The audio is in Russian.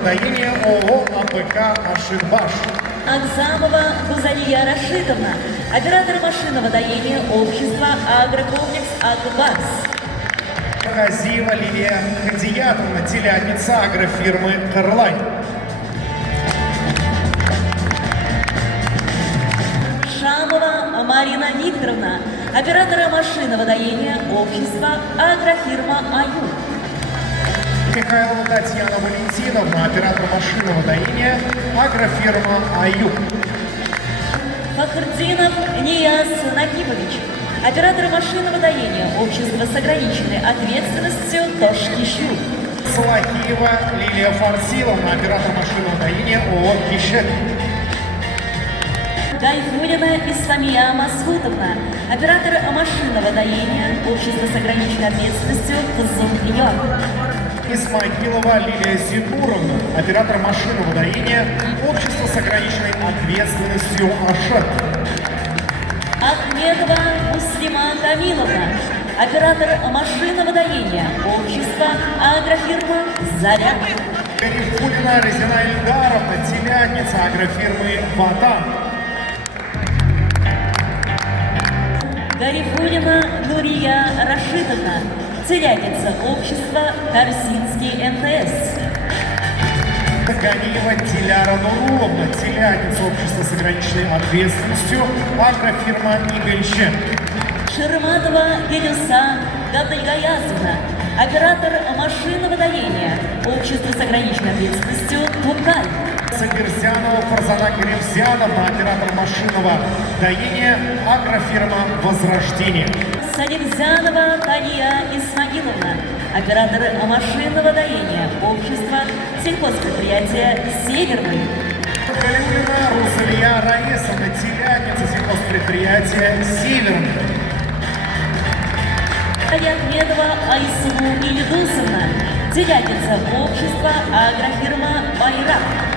водоения ООО АПК «Ашинбаш». Акзамова Гузалия Рашидовна, оператор машинного доения общества «Агрокомплекс Акбарс». Газиева Лилия Хадиятовна, телятница агрофирмы «Карлай». Шамова Марина Викторовна, оператора машинного доения общества «Агрофирма АЮ». Михайлова Татьяна Валентиновна, оператор машинного доения агрофирма «Аюб». Фахрдинов Нияз Нагибович, оператор машинного доения общества с ограниченной ответственностью «Тошкищу». Салахиева Лилия Фарсиловна, оператор машинного доения ООО «Кишет». Гайфулина Исламия Масхутовна, оператор машинного доения общества с ограниченной ответственностью «Кызылкиньор». Исмагилова Лилия Зинуровна, оператор машинного доения общества с ограниченной ответственностью «Ашет». Ахмедова Муслима Камиловна, оператор машинного доения общества агрофирма «Заря». Гарифулина Резина Ильдаровна, телятница агрофирмы «Вода». Гарифулина Нурия Рашидовна, телятница общества «Тарсинский МТС». Ганиева Диляра Нуруловна, телятница общества с ограниченной ответственностью агрофирма «Игольче». Шерматова Гедюса Гадальгаязовна, оператор машинного доения общества с ограниченной ответственностью «Тукай». Сагирзянова Фарзана Гревзяновна, оператор машинного доения агрофирма «Возрождение». Салимзянова Талия Исмагиловна, оператор машинного доения общества сельхозпредприятия «Северный». Галиулина Рузалия Раисовна, телятница сельхозпредприятия «Северный». Аятмедова Айсулу Ильдусовна, телятница общества агрофирма «Байрак».